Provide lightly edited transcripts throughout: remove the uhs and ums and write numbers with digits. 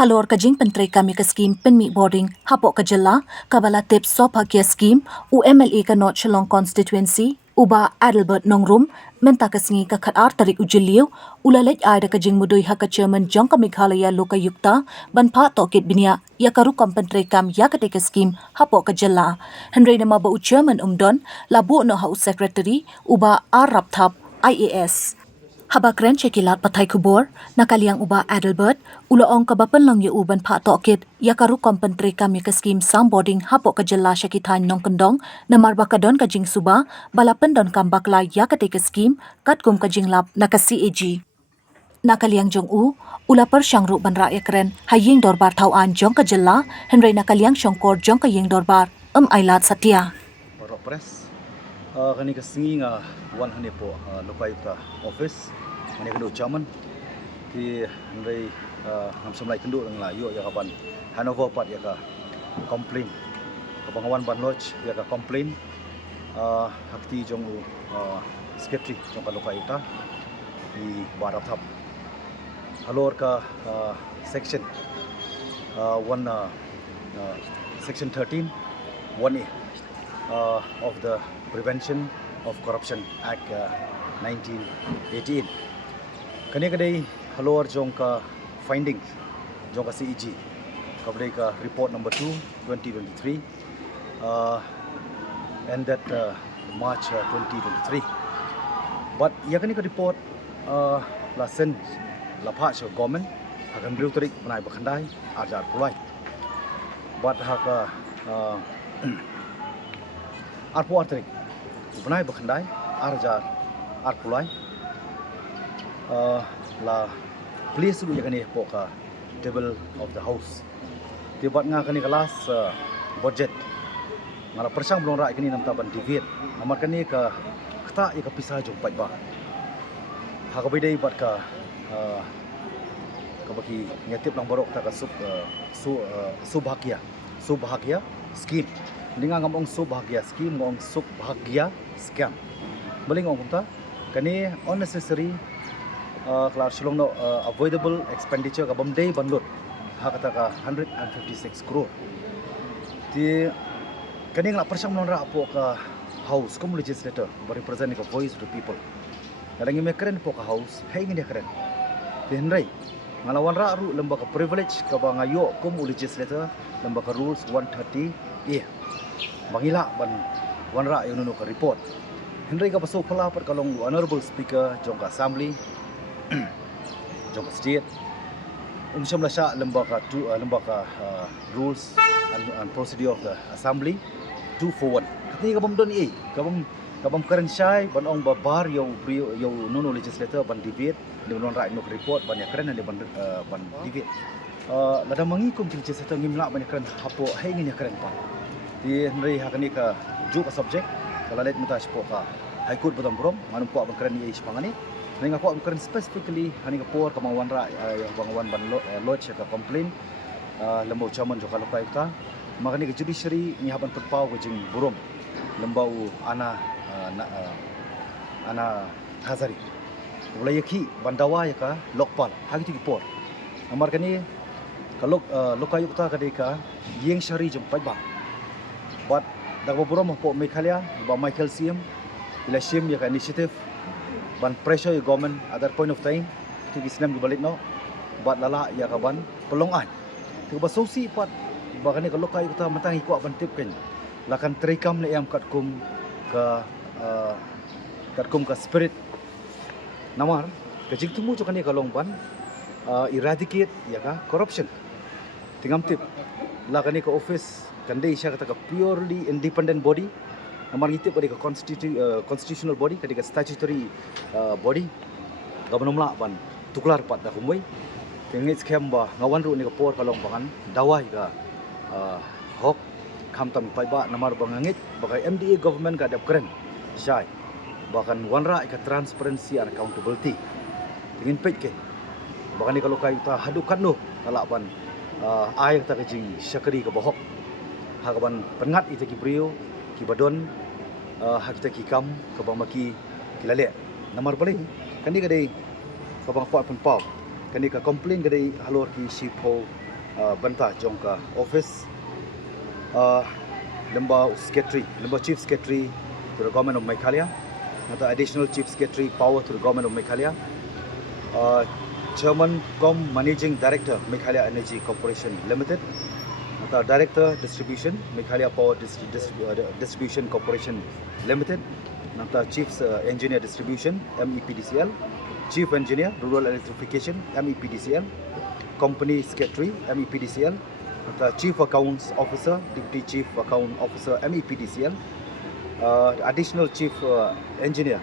Halor kajing pentri kami ke skim penmi boarding hapok kejela kabala tips sopakia skim UMLE ka not Shillong constituency uba Adelbert Nongrum menta kesingi ka khatar tarik ujiliu ulalej ai da kajing mudui haka chairman jongka Meghalaya Lokayukta banpa tokit binia ya karu kompentri kam ya ketika skim hapok kejela Henry nama ba chairman umdon labu no house secretary uba Arab Thap IAS Habakren cekilat patai kubur, nakaliang uba Adelbert, ulaong kabapan lang yu uban pa tokit, yakaru kompentri kami ke skim soundboarding hapok kejela syakitan nong kendong, namar bakadon kajing suba, balapan don kambakla yakate ke skim, katkum kajing lap naka CAG. Nakaliang jong ula per syangru ban rakyat keren, haying dorbar tauan jong kejela, Henry nakaliang syongkor jong kaying dorbar, ailat Satya. Baru press, kani kesengi nga 100 po Lokayukta office, kani kendo chairman, di Henry namsamlai kendo lang layo ya kapan Hanover part ya ka complain, kabangawan ban lodge ya ka complain, hakti jong secretary jong ka Lokayukta di Arab Thap, halor ka section section 13 1A of the Prevention of Corruption Act 1918. Kani kadai halor jong ka findings jong ka CEG kabdai ka report number 2 2023 and that March 2023. But ya kani ka report la sen la pha cho government akan beliau tarik menai bakandai ajar pulai. But haka arpo tarik benai bakandai arjar arpulai la please lu yakani poka table of the house tibat nga kani kelas budget ngala persang belum rak kini nam taban divit amar kani ka kata ya ka pisah jong pai ba ha ka bidai bat ka bagi ngetip lang borok ta ka subhagia scheme dengan ngomong subhagia scheme ngomong subhagia scam boleh ngomong ta kani unnecessary kelar Shillong no avoidable expenditure ka bamdei banlut ha kata ka 156 crore di kani ngla persang menonra apo ka house kom legislator represent ka voice of the people kadang me keren po ka house hai ngi keren di henry ngalawan ra ru lembaga privilege ka bangayo kom legislator lembaga rules 130 bangila ban wanra yung nuno ka report Henry ka paso pala per kalong honorable speaker jong ka assembly jong ka state umsyam la sya lembaga rules and procedure of the assembly 241 katni ka bamdon kabam karen syai ban ong babar yo nuno legislator ban debate di wanra no report ban ya keren di ban debate lada mangi kum legislator ngimla ban keren hapo hai ngi keren pa di Henry hakani ka juga subjek kalau lihat minta sepo ka high court betam brom manum ko abang ni isipangani ninga ko abang specifically hani ka por kamawan ra yang bangawan ban lodge ka complain lembaga chairman joka Lokayukta makani ka judiciary ni haban perpau ka jing brom lembau ana hazari ulai ki bandawa ya ka lokpal hagi ti por amar kani kalau Lokayukta kadeka yeng syari jong pai but dagbo burom po Meghalaya ba Michael CM ila sim ya initiative ban pressure yung government at that point of time ti gisnam gibalit no but lala ya kaban pelongan ti ba sosi pat ba kani ka Lokayukta matang iko ban tip ken lakan trikam le am katkum ka spirit namar kajing tumu jo kani ka longban eradicate ya ka corruption tingam tip la kani ka office kandai isya kata ka purely independent body namar ngitip ka constitutional body ka statutory body gabanomla ban tuklar pat da kumoi tengit scam ba ngawan ru ni ka por kalong bangan dawai ka hok khamtam pai ba namar bangangit bagai MDA government ka dap keren syai bahkan wanra ka transparency and accountability tingin pet ke bahkan ni kalau Lokayukta hadukan no kalaban ay ta kajing syakari ka bohok hakaban pengat ita ki brio ki badon hakita ki kam kabang maki kilale namar paling kani kadai ka bang pot pen pau kani ka complain kadai halor ki shipo banta jongka office lemba secretary lemba chief secretary to the government of Meghalaya, nata additional chief secretary power to the government of Meghalaya, chairman managing director Meghalaya Energy Corporation Limited, nata director distribution Meghalaya Power Distribution Corporation Limited, nata chief engineer distribution MEPDCL, chief engineer rural electrification MEPDCL, company secretary MEPDCL, chief accounts officer, deputy chief account officer MEPDCL, additional chief engineer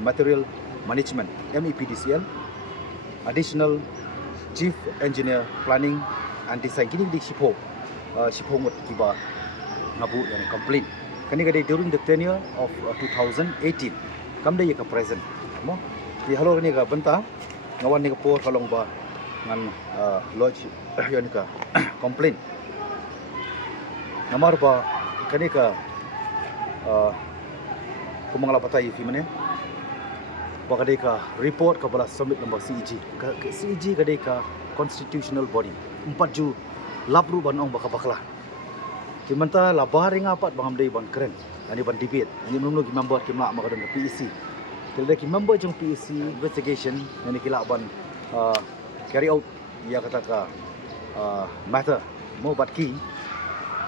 material management MEPDCL, additional chief engineer planning and design. Kini di Shipo ngot tiba ngabu yang complain. Kani kadai during the tenure of 2018 kamda ye ka present mo di halo ni ka benta ngawan ni ka por kalong ba ngan lodge yon ka complain namar ba kani ka kumangala patay fi mane ba kadai ka report ka bala submit number CEG kadai ka constitutional body 4 ju labru ban ong baka bakla kimanta labari ngapat bangam dei ban keren ani ban debate ani menunu ki member ki mak makadon PEC kila ki member jong PEC investigation ni kila ban carry out ya kata ka matter mo bat ki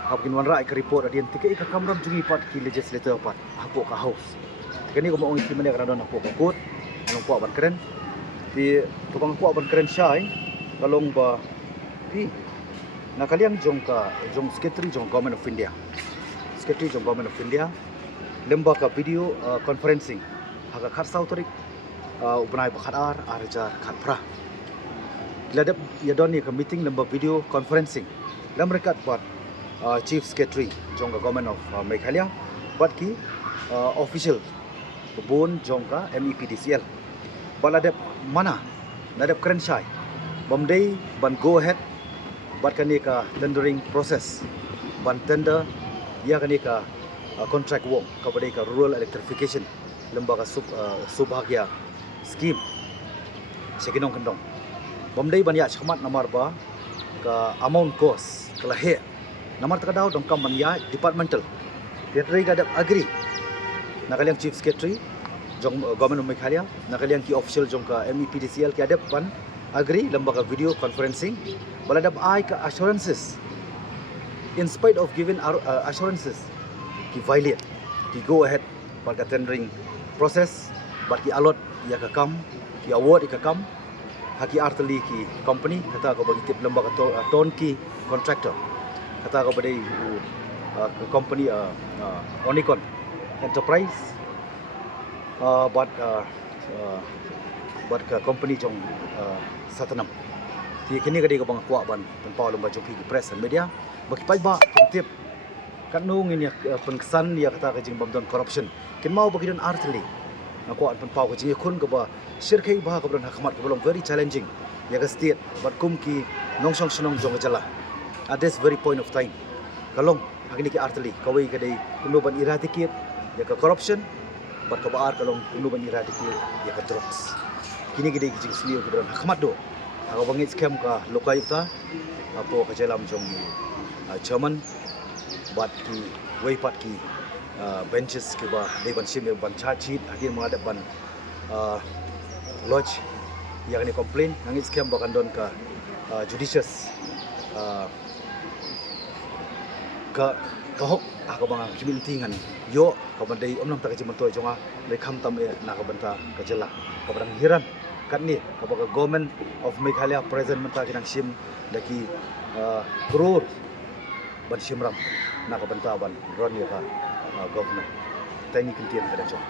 hapkin wan rai ka report adian tikai ka kamram jungi pat ki legislator pat hapo ka house kani ko mo ong ki mane kana don hapo ka court anong po ban keren di tubang po ban keren syai kalong ba di nakaliang jong secretary jong government of India lemba ka video conferencing haga khat sautorik ubnai bakhat arja khat pra ladap yadon ka meeting lemba video conferencing lam rekat buat chief secretary jong government of Meghalaya buat ki official bun jong ka MEPDCL baladap mana ladap keren syai bomdei ban go ahead buat kani ka tendering process ban tender ya kani ka contract work kepada ka rural electrification lembaga subhagya scheme sekinong kendong bomdai ban ya chamat namar ba ka amount cost kala he namar takadaw dong kam ban ya departmental secretary gadap agree nakaliang chief secretary jong government of Meghalaya nakaliang ki official jong ka MEPDCL ki adap ban agree lembaga video conferencing baladap ai ka assurances in spite of giving assurances ki violate ki go ahead pada tendering process but ki alot ya ka kam ki award ka kam haki arteli ki company kata ko bagi tip lembaga turnkey contractor kata ko badai company Onicon Enterprise but ka company jong satanam ti kini kadai ka bang kwa ban tempau lemba jong ki press and media bagi pai ba tip kan nung ini pengkesan ya kata ka jing bamdon corruption kin mau bagi don arteli na kwa tempau ka jing kun ka ba shirkai ba ka don hakmat ka belum very challenging ya ka state but kum ki nongsong sunong jong jala at this very point of time kalong hakini ki arteli kawai kadai kuno ban eradicate ya ka corruption but ka baar kalong kuno ban eradicate ya ka drugs kini gede jing sliu ka don hakmat do ako bangit scam ka lokayuta apo ka jalam jong chairman bat ki way pat ki benches ke ba dei ban sim ban charge sheet adin mga ban lodge yang ni complain nangit scam bakan don ka judicious ka kahok ako mga kimintingan yo kabandai omnam ta kaji mantoy jonga le kham tam na ka banta ka jela ka barang hiran kan ni kabaga government of Meghalaya present menta kinang sim daki crore ban simram na ka banta ban ron ya ka government tani kintian kada jong